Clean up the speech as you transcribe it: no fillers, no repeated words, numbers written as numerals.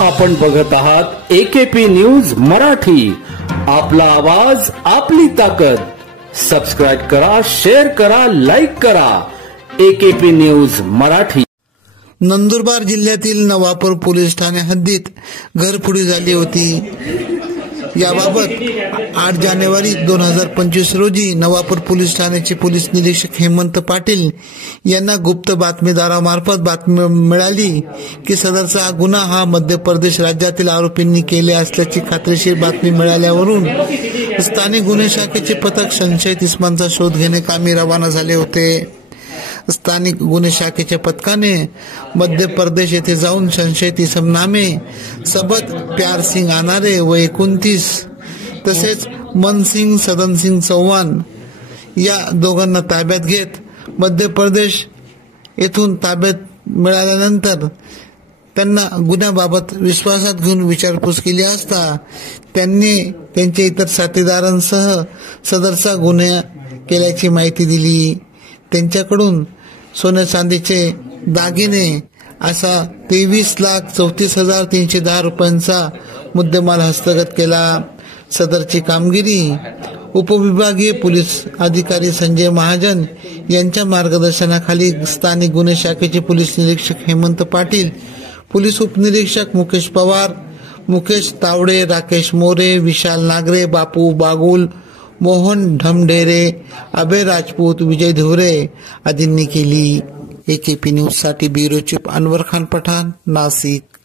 आपण बघत आहात AKP न्यूज मराठी. आपला आवाज आपली ताकद. सबस्क्राइब करा, शेअर करा, लाईक करा. AKP news Marathi. नंदुरबार जिल्ह्यातील नवापूर पोलीस ठाणे हद्दीत घरफोडी झाली होती. याबाबत 8 जानेवारी 2025 रोजी नवापूर पोलीस ठाण्याचे पोलीस निरीक्षक हेमंत पाटील यांना गुप्त बातमीदारामार्फत बातमी मिळाली की सदरचा गुन्हा हा मध्य प्रदेश राज्यातील आरोपींनी केले असल्याची खात्रीशीर बातमी मिळाल्यावरून स्थानिक गुन्हे शाखेचे पथक संशयित इसमांचा शोध घेणे कामी रवाना झाले होते. स्थानिक गुन्हे शाखेच्या पथकाने मध्य प्रदेश येथे जाऊन संशयित इसम नामे सबत प्यार सिंग आनारे व 29 तसेच मनसिंग सदनसिंग चौहान या दोघांना ताब्यात घेत मध्य प्रदेश येथून ताब्यात मिळाल्यानंतर त्यांना गुन्ह्याबाबत विश्वासात घेऊन विचारपूस केली असता त्यांनी त्यांच्या इतर साथीदारांसह सदरचा गुन्हा केल्याची माहिती दिली. त्यांच्याकडून सोने चांदीचे दागिने असा 23,34,310 रुपयांचा मुद्देमाल हस्तगत केला. सदरची कामगिरी उपविभागीय पोलीस अधिकारी संजय महाजन यांच्या मार्गदर्शनाखाली स्थानिक गुन्हे शाखेचे पोलीस निरीक्षक हेमंत पाटील, पोलीस उपनिरीक्षक मुकेश पवार, मुकेश तावडे, राकेश मोरे, विशाल नागरे, बापू बागुल, मोहन ढमढेरे, अभय राजपूत, विजय धुरे आदींनी केली. AKP न्यूज साठी ब्युरो चीफ अनवर खान पठाण, नाशिक.